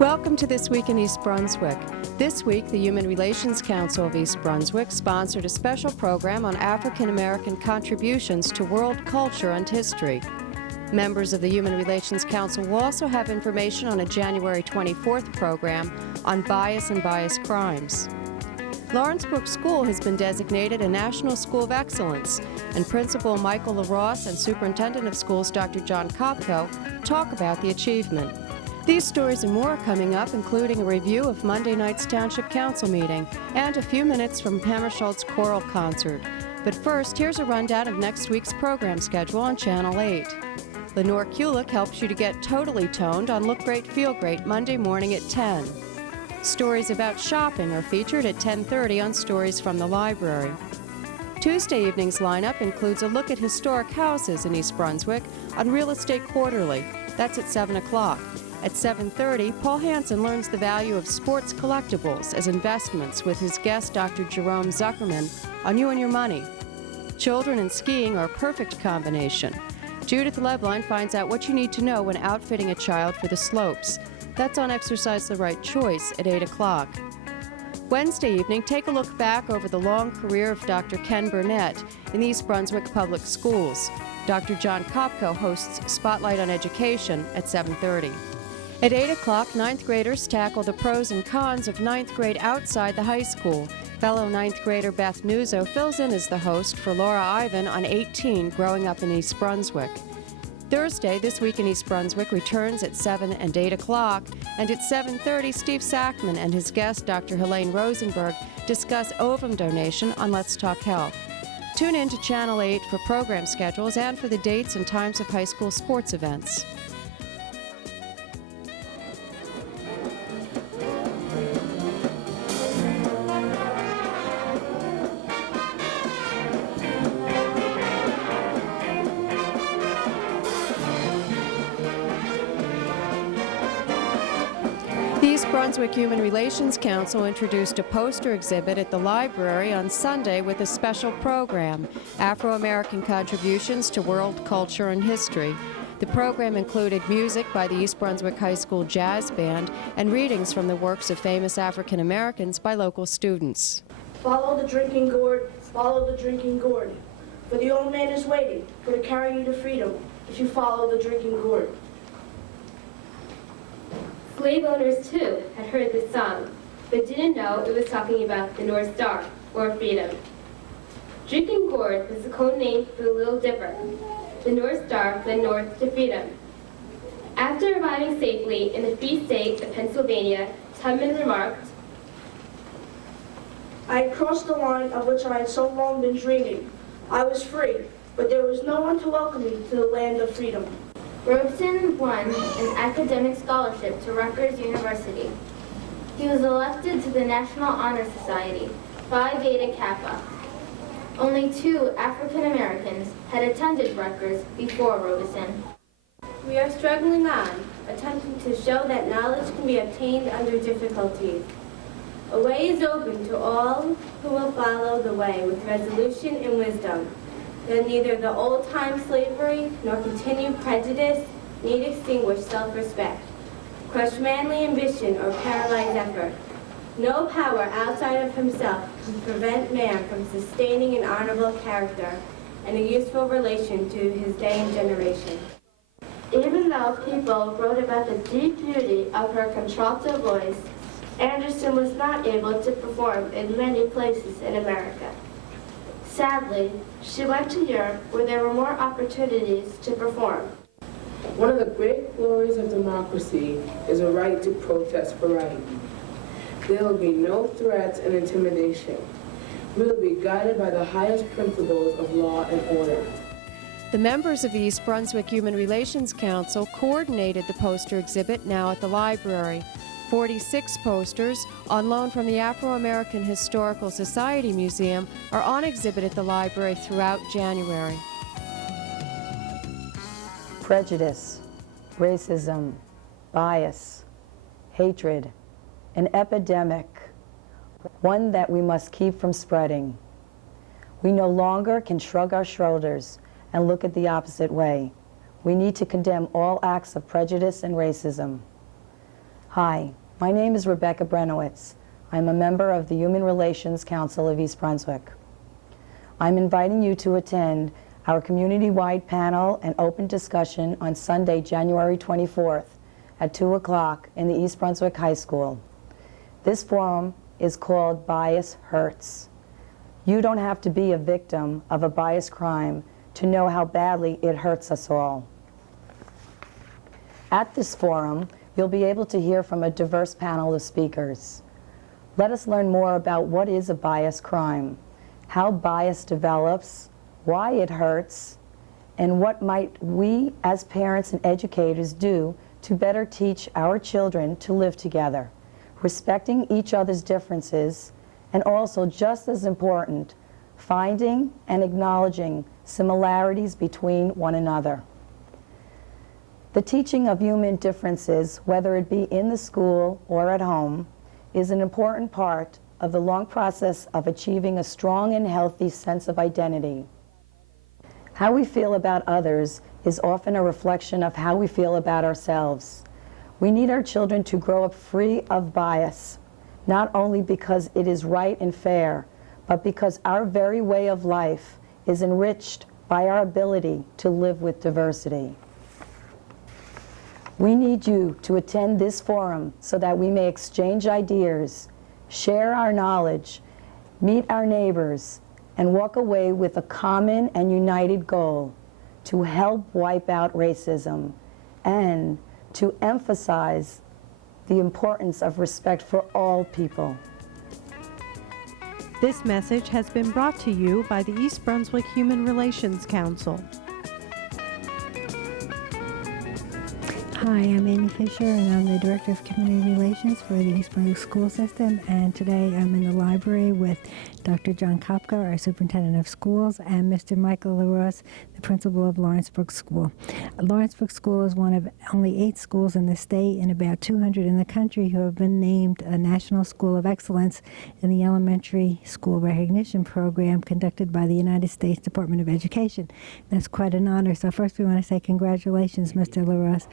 Welcome to This Week in East Brunswick. This week, the Human Relations Council of East Brunswick sponsored a special program on African American contributions to world culture and history. Members of the Human Relations Council will also have information on a January 24th program on bias and bias crimes. Lawrence Brook School has been designated a National School of Excellence, and Principal Michael Laraus and Superintendent of Schools Dr. John Kopko talk about the achievement. These stories and more are coming up, including a review of Monday night's Township Council meeting and a few minutes from Hammarskjold's choral concert. But first, here's a rundown of next week's program schedule on Channel 8. Lenore Kulik helps you to get totally toned on Look Great, Feel Great Monday morning at 10. Stories about shopping are featured at 10:30 on Stories from the Library. Tuesday evening's lineup includes a look at historic houses in East Brunswick on Real Estate Quarterly. That's at 7 o'clock. At 7:30, Paul Hansen learns the value of sports collectibles as investments with his guest, Dr. Jerome Zuckerman, on You and Your Money. Children and skiing are a perfect combination. Judith Lebline finds out what you need to know when outfitting a child for the slopes. That's on Exercise the Right Choice at 8 o'clock. Wednesday evening, take a look back over the long career of Dr. Ken Burnett in the East Brunswick Public Schools. Dr. John Kopko hosts Spotlight on Education at 7:30. At 8 o'clock, ninth graders tackle the pros and cons of ninth grade outside the high school. Fellow ninth grader Beth Nuzzo fills in as the host for Laura Ivan on 18, Growing Up in East Brunswick. Thursday, This Week in East Brunswick returns at 7 and 8 o'clock, and at 7:30, Steve Sackman and his guest, Dr. Helene Rosenberg, discuss ovum donation on Let's Talk Health. Tune in to Channel 8 for program schedules and for the dates and times of high school sports events. The East Brunswick Human Relations Council introduced a poster exhibit at the library on Sunday with a special program, Afro-American Contributions to World Culture and History. The program included music by the East Brunswick High School Jazz Band and readings from the works of famous African Americans by local students. Follow the drinking gourd, follow the drinking gourd. For the old man is waiting, for to carry you to freedom, if you follow the drinking gourd. Slave owners, too, had heard this song, but didn't know it was talking about the North Star, or freedom. Drinking gourd was the code name for the Little Dipper. The North Star led north to freedom. After arriving safely in the free state of Pennsylvania, Tubman remarked, I had crossed the line of which I had so long been dreaming. I was free, but there was no one to welcome me to the land of freedom. Robeson won an academic scholarship to Rutgers University. He was elected to the National Honor Society, Phi Beta Kappa. Only 2 African Americans had attended Rutgers before Robeson. We are struggling on, attempting to show that knowledge can be obtained under difficulties. A way is open to all who will follow the way with resolution and wisdom. That neither the old-time slavery nor continued prejudice need extinguish self-respect, crush manly ambition, or paralyze effort. No power outside of himself can prevent man from sustaining an honorable character and a useful relation to his day and generation. Even though people wrote about the deep beauty of her contralto voice, Anderson was not able to perform in many places in America. Sadly, she went to Europe where there were more opportunities to perform. One of the great glories of democracy is a right to protest for right. There will be no threats and intimidation. We will be guided by the highest principles of law and order. The members of the East Brunswick Human Relations Council coordinated the poster exhibit now at the library. 46 posters on loan from the Afro-American Historical Society Museum are on exhibit at the library throughout January. Prejudice, racism, bias, hatred, an epidemic, one that we must keep from spreading. We no longer can shrug our shoulders and look at the opposite way. We need to condemn all acts of prejudice and racism. Hi, my name is Rebecca Brenowitz. I'm a member of the Human Relations Council of East Brunswick. I'm inviting you to attend our community-wide panel and open discussion on Sunday, January 24th at 2 o'clock in the East Brunswick High School. This forum is called Bias Hurts. You don't have to be a victim of a bias crime to know how badly it hurts us all. At this forum, you'll be able to hear from a diverse panel of speakers. Let us learn more about what is a bias crime, how bias develops, why it hurts, and what might we as parents and educators do to better teach our children to live together, respecting each other's differences, and also, just as important, finding and acknowledging similarities between one another. The teaching of human differences, whether it be in the school or at home, is an important part of the long process of achieving a strong and healthy sense of identity. How we feel about others is often a reflection of how we feel about ourselves. We need our children to grow up free of bias, not only because it is right and fair, but because our very way of life is enriched by our ability to live with diversity. We need you to attend this forum so that we may exchange ideas, share our knowledge, meet our neighbors, and walk away with a common and united goal: to help wipe out racism and to emphasize the importance of respect for all people. This message has been brought to you by the East Brunswick Human Relations Council. Hi, I'm Amy Fisher, and I'm the Director of Community Relations for the East Brunswick School System. And today I'm in the library with Dr. John Kopko, our Superintendent of Schools, and Mr. Michael Laraus, the Principal of Lawrence Brook School. Lawrence Brook School is one of only 8 schools in the state and about 200 in the country who have been named a National School of Excellence in the Elementary School Recognition Program conducted by the United States Department of Education. That's quite an honor. So first we want to say congratulations, Mr. Laraus.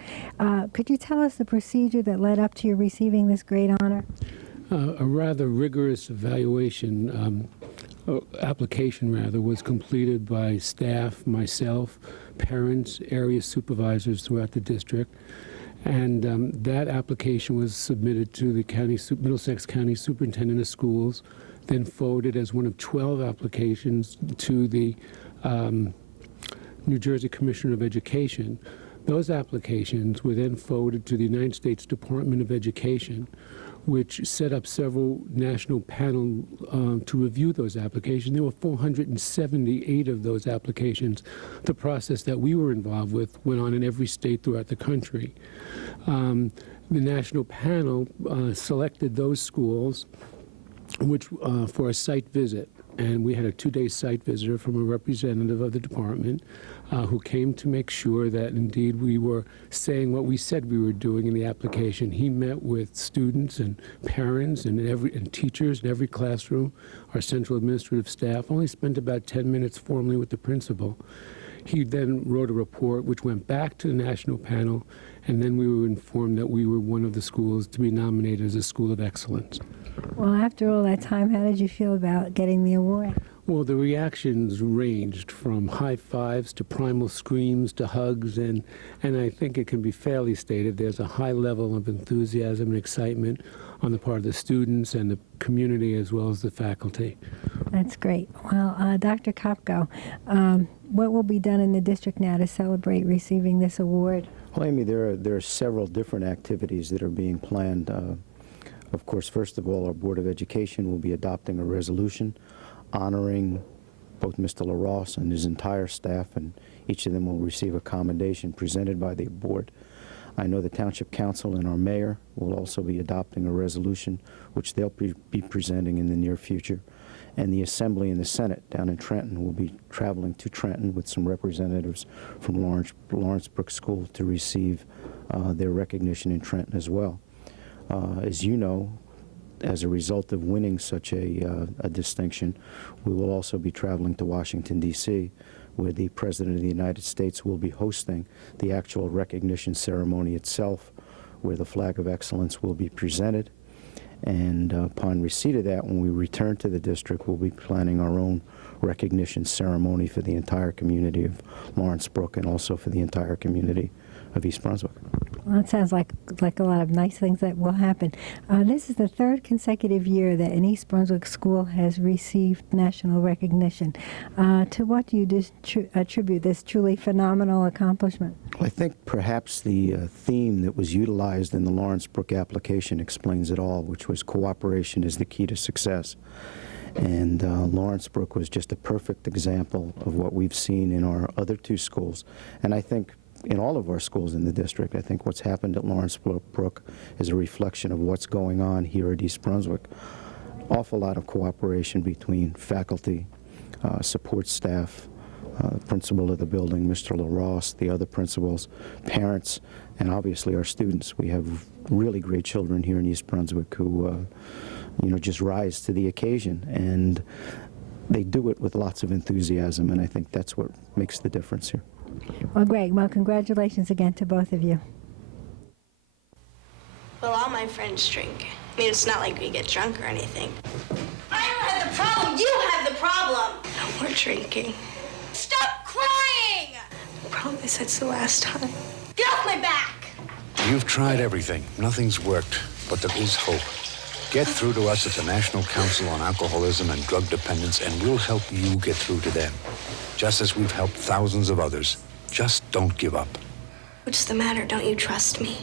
Could you tell us the procedure that led up to your receiving this great honor? A rather rigorous evaluation, application rather, was completed by staff, myself, parents, area supervisors throughout the district, and that application was submitted to the Middlesex County Superintendent of Schools, then forwarded as one of 12 applications to the New Jersey Commissioner of Education. Those applications were then forwarded to the United States Department of Education, which set up several national panels to review those applications. There were 478 of those applications. The process that we were involved with went on in every state throughout the country. The national panel selected those schools which for a site visit. And we had a 2-day site visitor from a representative of the department who came to make sure that indeed we were saying what we said we were doing in the application. He met with students and parents and teachers in every classroom, our central administrative staff, only spent about 10 minutes formally with the principal. He then wrote a report which went back to the national panel, and then we were informed that we were one of the schools to be nominated as a school of excellence. Well, after all that time, how did you feel about getting the award? Well, the reactions ranged from high fives to primal screams to hugs, and I think it can be fairly stated there's a high level of enthusiasm and excitement on the part of the students and the community as well as the faculty. That's great. Well, Dr. Kopko, what will be done in the district now to celebrate receiving this award? Well, Amy, there are several different activities that are being planned. Of course, first of all, our Board of Education will be adopting a resolution honoring both Mr. Laraus and his entire staff, and each of them will receive a commendation presented by the board. I know the Township Council and our mayor will also be adopting a resolution which they'll be presenting in the near future. And the Assembly and the Senate down in Trenton will be traveling to Trenton with some representatives from Lawrence Brook School to receive their recognition in Trenton as well. As you know, as a result of winning such a distinction, we will also be traveling to Washington, D.C., where the President of the United States will be hosting the actual recognition ceremony itself, where the flag of excellence will be presented. And upon receipt of that, when we return to the district, we'll be planning our own recognition ceremony for the entire community of Lawrence Brook and also for the entire community of East Brunswick. Well, it sounds like a lot of nice things that will happen. This is the third consecutive year that an East Brunswick school has received national recognition. To what do you attribute this truly phenomenal accomplishment? Well, I think perhaps the theme that was utilized in the Lawrence Brook application explains it all, which was cooperation is the key to success. And Lawrence Brook was just a perfect example of what we've seen in our other two schools. And I think in all of our schools in the district, I think what's happened at Lawrence Brook is a reflection of what's going on here at East Brunswick. Awful lot of cooperation between faculty, support staff, the principal of the building, Mr. Laraus, the other principals, parents, and obviously our students. We have really great children here in East Brunswick who just rise to the occasion, and they do it with lots of enthusiasm, and I think that's what makes the difference here. Well, great. Well, congratulations again to both of you. Well, all my friends drink. I mean, it's not like we get drunk or anything. I don't have the problem. You have the problem. No more drinking. Stop crying! I promise it's the last time. Get off my back! You've tried everything. Nothing's worked, but there is hope. Get through to us at the National Council on Alcoholism and Drug Dependence, and we'll help you get through to them. Just as we've helped thousands of others. Just don't give up. What's the matter? Don't you trust me?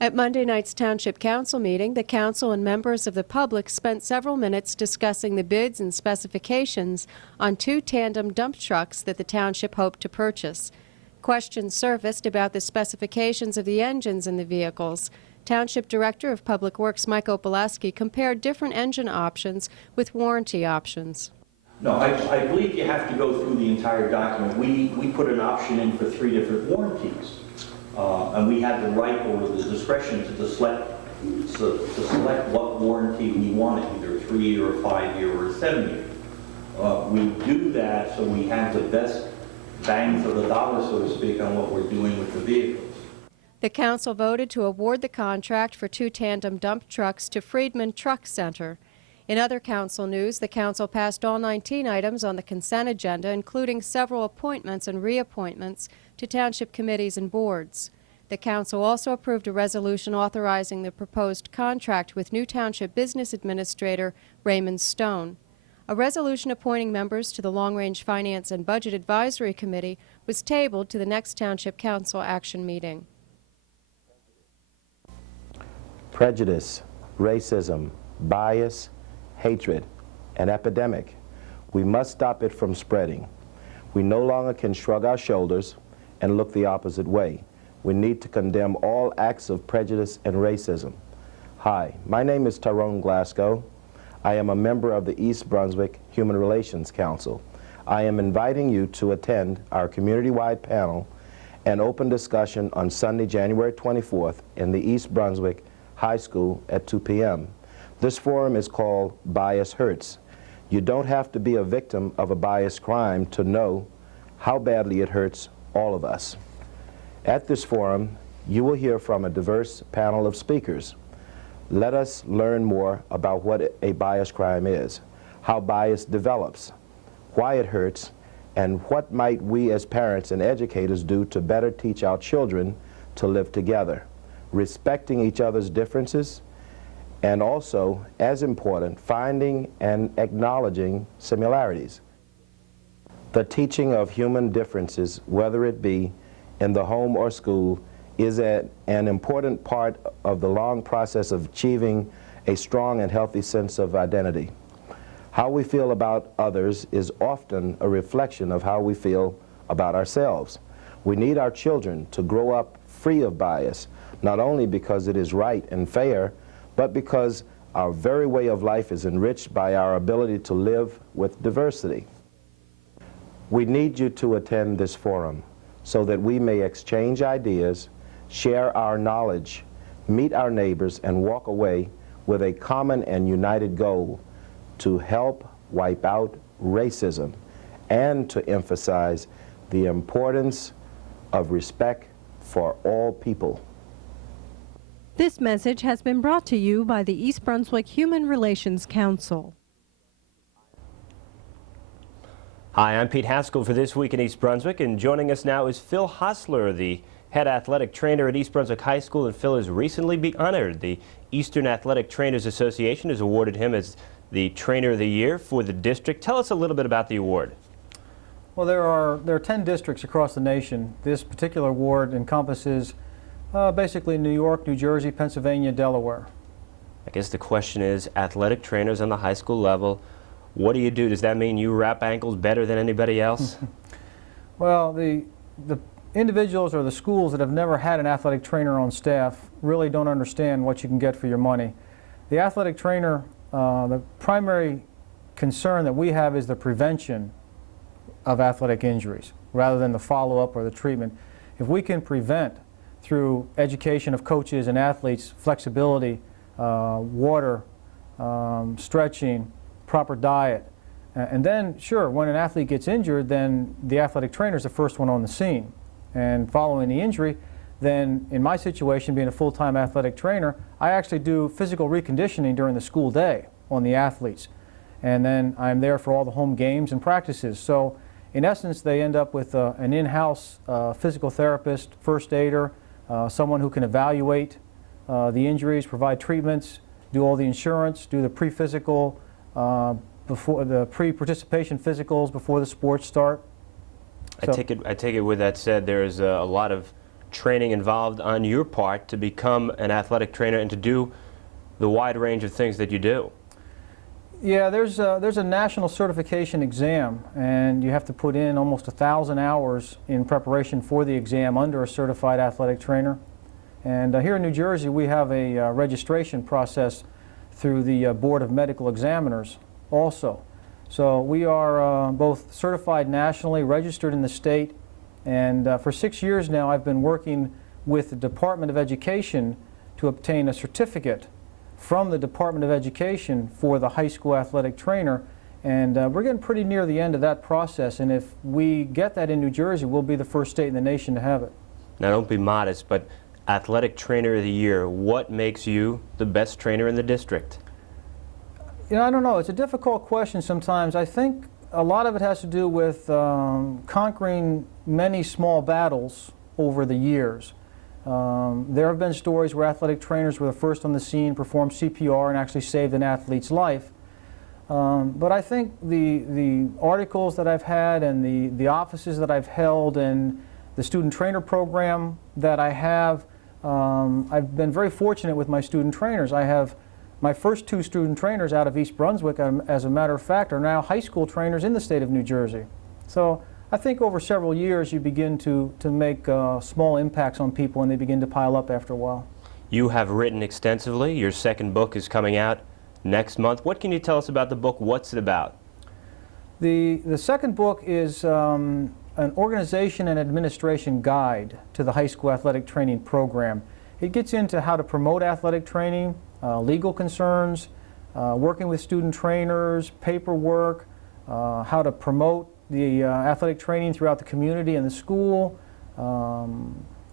At Monday night's Township Council meeting, the council and members of the public spent several minutes discussing the bids and specifications on 2 tandem dump trucks that the township hoped to purchase. Questions surfaced about the specifications of the engines in the vehicles. Township Director of Public Works Mike Opalaski compared different engine options with warranty options. No, I believe you have to go through the entire document. We put an option in for 3 different warranties. And we had the right or the discretion to select what warranty we wanted, either 3 or 5 year or 7 year. We do that so we have the best bang for the dollar, so to speak, on what we're doing with the vehicles. The council voted to award the contract for 2 tandem dump trucks to Friedman Truck Center. In other council news, the council passed all 19 items on the consent agenda, including several appointments and reappointments to township committees and boards. The council also approved a resolution authorizing the proposed contract with new township business administrator Raymond Stone. A resolution appointing members to the Long Range Finance and Budget Advisory Committee was tabled to the next township council action meeting. Prejudice, racism, bias, hatred, an epidemic. We must stop it from spreading. We no longer can shrug our shoulders and look the opposite way. We need to condemn all acts of prejudice and racism. Hi, my name is Tyrone Glasgow. I am a member of the East Brunswick Human Relations Council. I am inviting you to attend our community-wide panel and open discussion on Sunday, January 24th in the East Brunswick High School at 2 p.m. This forum is called Bias Hurts. You don't have to be a victim of a biased crime to know how badly it hurts all of us. At this forum, you will hear from a diverse panel of speakers. Let us learn more about what a bias crime is, how bias develops, why it hurts, and what might we as parents and educators do to better teach our children to live together, respecting each other's differences, and also, as important, finding and acknowledging similarities. The teaching of human differences, whether it be in the home or school, is an important part of the long process of achieving a strong and healthy sense of identity. How we feel about others is often a reflection of how we feel about ourselves. We need our children to grow up free of bias, not only because it is right and fair, but because our very way of life is enriched by our ability to live with diversity. We need you to attend this forum so that we may exchange ideas, share our knowledge, meet our neighbors, and walk away with a common and united goal to help wipe out racism and to emphasize the importance of respect for all people. This message has been brought to you by the East Brunswick Human Relations Council. Hi, I'm Pete Haskell for This Week in East Brunswick, and joining us now is Phil Hossler, the head athletic trainer at East Brunswick High School, and Phil has recently been honored. The Eastern Athletic Trainers Association has awarded him as the Trainer of the Year for the district. Tell us a little bit about the award. Well, there are 10 districts across the nation. This particular award encompasses basically New York, New Jersey, Pennsylvania, Delaware. I guess the question is, athletic trainers on the high school level, what do you do? Does that mean you wrap ankles better than anybody else? Well, the individuals or the schools that have never had an athletic trainer on staff really don't understand what you can get for your money. The athletic trainer, the primary concern that we have is the prevention of athletic injuries rather than the follow-up or the treatment. If we can prevent through education of coaches and athletes, flexibility, water, stretching, proper diet, and then sure, when an athlete gets injured, then the athletic trainer is the first one on the scene. And following the injury, then in my situation, being a full-time athletic trainer, I actually do physical reconditioning during the school day on the athletes. And then I'm there for all the home games and practices. So in essence, they end up with an in-house physical therapist, first aider, someone who can evaluate the injuries, provide treatments, do all the insurance, do the pre-physical, before the pre-participation physicals before the sports start. I take it with that said, there is a lot of training involved on your part to become an athletic trainer and to do the wide range of things that you do. Yeah, there's a national certification exam, and you have to put in almost 1,000 hours in preparation for the exam under a certified athletic trainer. And here in New Jersey, we have a registration process through the Board of Medical Examiners also. So we are both certified nationally, registered in the state, and for 6 years now I've been working with the Department of Education to obtain a certificate from the Department of Education for the high school athletic trainer, and we're getting pretty near the end of that process, and if we get that in New Jersey, we'll be the first state in the nation to have it. Now, don't be modest, but Athletic Trainer of the Year, what makes you the best trainer in the district? You know, I don't know. It's a difficult question sometimes. I think a lot of it has to do with conquering many small battles over the years. There have been stories where athletic trainers were the first on the scene, performed CPR, and actually saved an athlete's life. But I think the articles that I've had and the offices that I've held and the student trainer program that I have, I've been very fortunate with my student trainers. I have my first 2 student trainers out of East Brunswick, as a matter of fact, are now high school trainers in the state of New Jersey. So I think over several years you begin to make small impacts on people, and they begin to pile up after a while. You have written extensively. Your second book is coming out next month. What can you tell us about the book? What's it about? The second book is an organization and administration guide to the high school athletic training program. It gets into how to promote athletic training, legal concerns, working with student trainers, paperwork, how to promote the athletic training throughout the community and the school,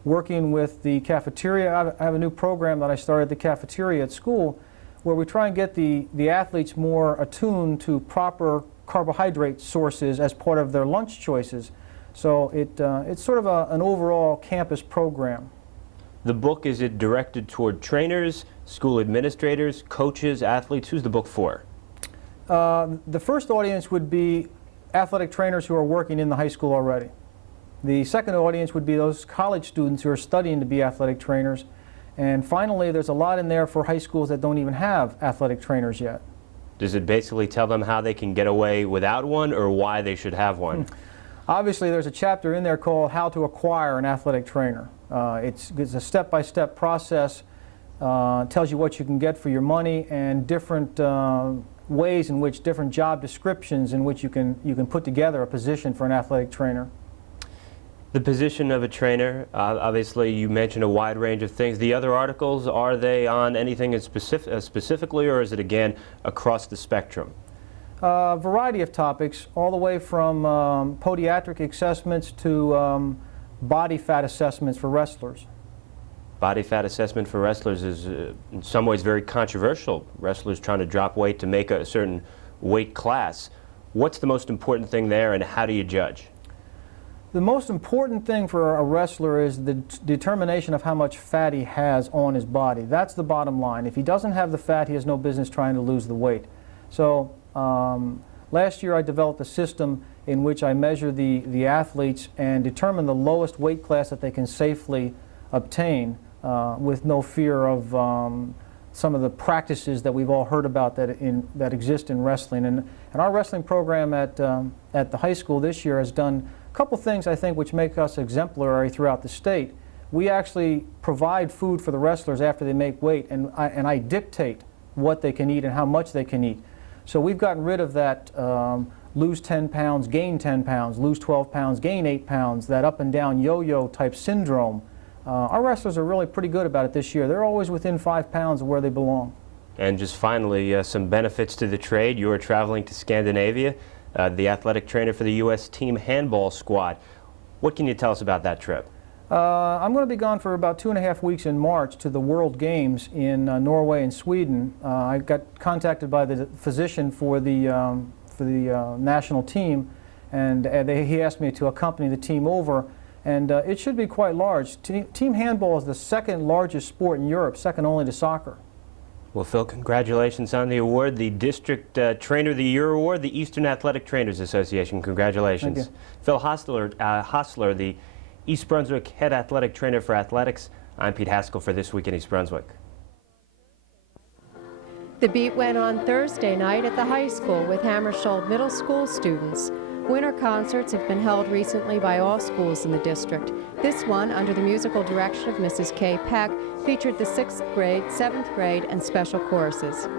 working with the cafeteria. I have a new program that I started at the cafeteria at school where we try and get the athletes more attuned to proper carbohydrate sources as part of their lunch choices. So it's sort of an overall campus program. The book, is it directed toward trainers, school administrators, coaches, athletes? Who's the book for? The first audience would be athletic trainers who are working in the high school already. The second audience would be those college students who are studying to be athletic trainers. And finally, there's a lot in there for high schools that don't even have athletic trainers yet. Does it basically tell them how they can get away without one or why they should have one? Obviously, there's a chapter in there called How to Acquire an Athletic Trainer. It's a step-by-step process, tells you what you can get for your money and different ways in which different job descriptions in which you can put together a position for an athletic trainer. The position of a trainer, obviously you mentioned a wide range of things. The other articles, are they on anything specifically, or is it again across the spectrum? A variety of topics, all the way from podiatric assessments to body fat assessments for wrestlers. Body fat assessment for wrestlers is in some ways very controversial. Wrestlers trying to drop weight to make a certain weight class. What's the most important thing there, and how do you judge? The most important thing for a wrestler is the determination of how much fat he has on his body. That's the bottom line. If he doesn't have the fat, he has no business trying to lose the weight. So last year I developed a system in which I measure the athletes and determine the lowest weight class that they can safely obtain with no fear of some of the practices that we've all heard about that exist in wrestling. And our wrestling program at the high school this year has done a couple things, I think, which make us exemplary throughout the state. We actually provide food for the wrestlers after they make weight, and I dictate what they can eat and how much they can eat. So we've gotten rid of that lose 10 pounds, gain 10 pounds, lose 12 pounds, gain 8 pounds, that up and down yo-yo type syndrome. Our wrestlers are really pretty good about it this year. They're always within 5 pounds of where they belong. And just finally, some benefits to the trade. You are traveling to Scandinavia, the athletic trainer for the U.S. team handball squad. What can you tell us about that trip? I'm going to be gone for about 2.5 weeks in March to the World Games in Norway and Sweden. I got contacted by the physician for the national team, and he asked me to accompany the team over. And it should be quite large. Team handball is the second largest sport in Europe, second only to soccer. Well, Phil, congratulations on the award, the District Trainer of the Year Award, the Eastern Athletic Trainers Association. Congratulations. Thank you. Phil Hossler, the East Brunswick Head Athletic Trainer for Athletics. I'm Pete Haskell for This Week in East Brunswick. The beat went on Thursday night at the high school with Hammarskjold Middle School students. Winter concerts have been held recently by all schools in the district. This one, under the musical direction of Mrs. Kay Peck, featured the 6th grade, 7th grade, and special choruses.